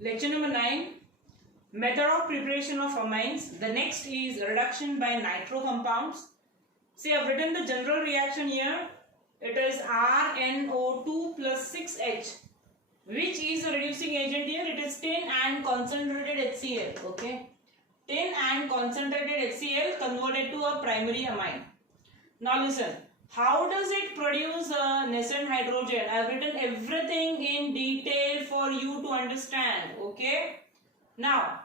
Lecture number 9. Method of preparation of amines. The next is reduction by nitro compounds. See, I have written the general reaction here. It is RNO2 plus 6H. Which is a reducing agent here? It is tin and concentrated HCl. Okay. Tin and concentrated HCl converted to a primary amine. Now listen. How does it produce nascent hydrogen? I have written everything in detail for you to understand. Okay. Now,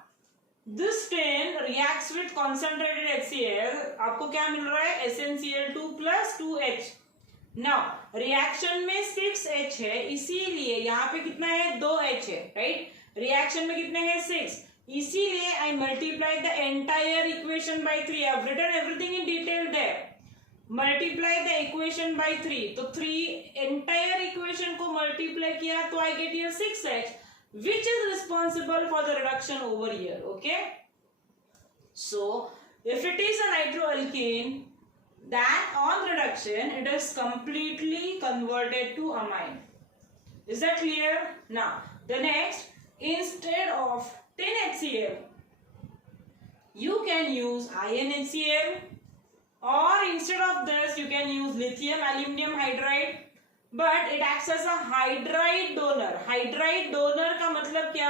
this tin reacts with concentrated HCl. आपको क्या मिल रहा है? SnCl2 plus 2H. Now, reaction में 6H है, इसीलिए यहाँ पे कितना है? 2H है, right? Reaction में कितने हैं? 6. इसीलिए I multiply the entire equation by 3. I have written everything in detail there. Multiply the equation by 3. तो 3 entire equation को multiply किया तो I get here 6H, which is responsible for the reduction over here. Okay. So if it is a nitroalkane, that on reduction it is completely converted to amine. Is that clear? Now the next, instead of tin HCl, you can use iron HCl. Or instead of this, you can use lithium aluminum hydride, but it acts as a hydride donor. Hydride donor का मतलब क्या?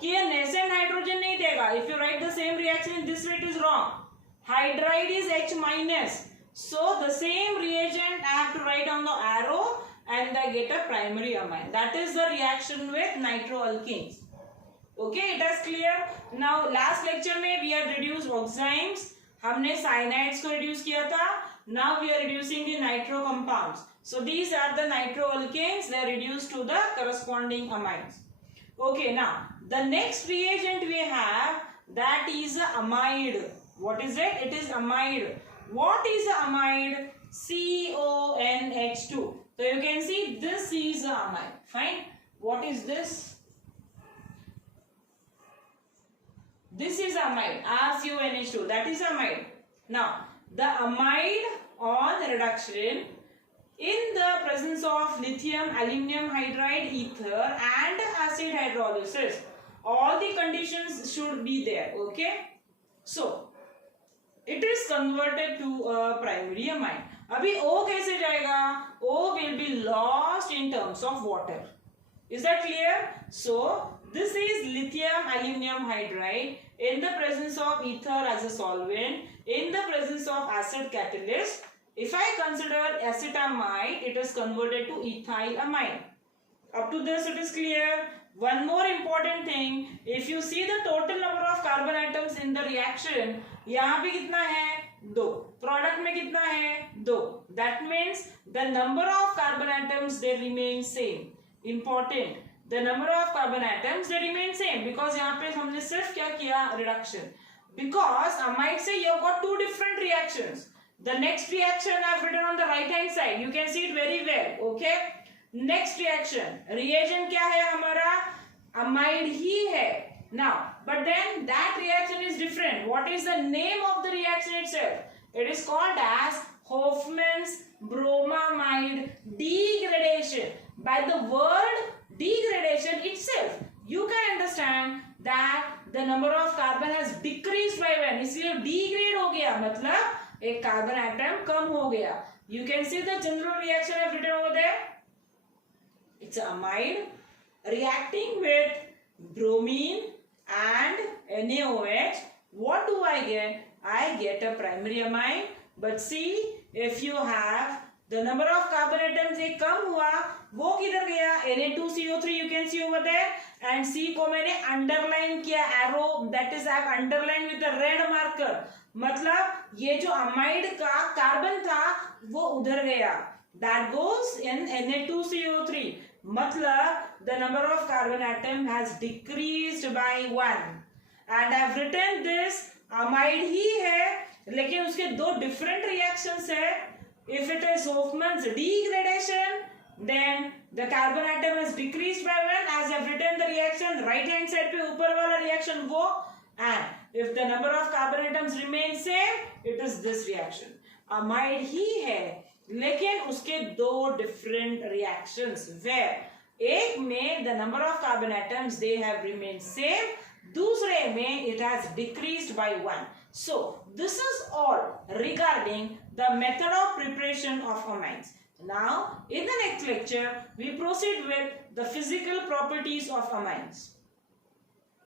कि ये nascent hydrogen नहीं देगा. If you write the same reaction in this way, it is wrong. Hydride is H minus. So the same reagent I have to write on the arrow, and I get a primary amine. That is the reaction with nitroalkanes. Okay, it is clear. Now last lecture में we had reduced oximes. हमने cyanides को reduce किया था. Now we are reducing the nitro compounds. So these are the nitroalkanes. They are reduced to the corresponding amines. Okay, now the next reagent we have, that is amide. What is it? It is amide. What is amide? CONH2. So you can see this is amide. Fine. What is this? This is amide, RCONH2, that is amide. Now, the amide on reduction in the presence of lithium aluminum hydride ether and acid hydrolysis, all the conditions should be there. Okay. So, it is converted to a primary amine. अभी O कैसे जाएगा? O will be lost in terms of water. Is that clear? So, this is lithium aluminum hydride in the presence of ether as a solvent, in the presence of acid catalyst. If I consider acetamide, it is converted to ethyl amine. Up to this it is clear. One more important thing, if you see the total number of carbon atoms in the reaction, यहाँ पे कितना है? 2. Product में कितना है? 2. That means the number of carbon atoms they remain same. Important. The number of carbon atoms they remain same, because यहाँ पे हमने सिर्फ क्या किया? Reduction. Because amide से you have got two different reactions. The next reaction I have written on the right hand side. You can see it very well. Okay. Next reaction. Reagent क्या है हमारा? Amide ही है. Now, but then that reaction is different. What is the name of the reaction itself? It is called as Hofmann's bromamide degradation. By the word degradation itself, you can understand that the number of carbon has decreased by 1. इसलिए degrade हो गया, मतलब एक carbon atom कम हो गया. You can see the general reaction I've written over there. It's an amide reacting with bromine and NaOH. What do I get? I get a primary amine. But see, if you have the number of carbon atoms एक कम हुआ, वो किधर गया? Na2CO3 you can see over there, and C को मैंने underline किया arrow, that is I have underlined with a red marker. मतलब ये जो amide का कार्बन था वो उधर गया. That goes in Na2CO3. मतलब the number of carbon atom has decreased by 1. And I have written this amide ही है, लेकिन उसके दो different reactions है. If it is Hofmann's degradation, then the carbon atom has decreased by 1, as I have written the reaction right hand side पे ऊपर वाला reaction वो, and if the number of carbon atoms remain same, it is this reaction. Amide ही है, लेकिन उसके दो different reactions. Where एक में the number of carbon atoms they have remained same, दूसरे में it has decreased by 1. So this is all regarding the method of preparation of amines. Now in the next lecture we proceed with the physical properties of amines.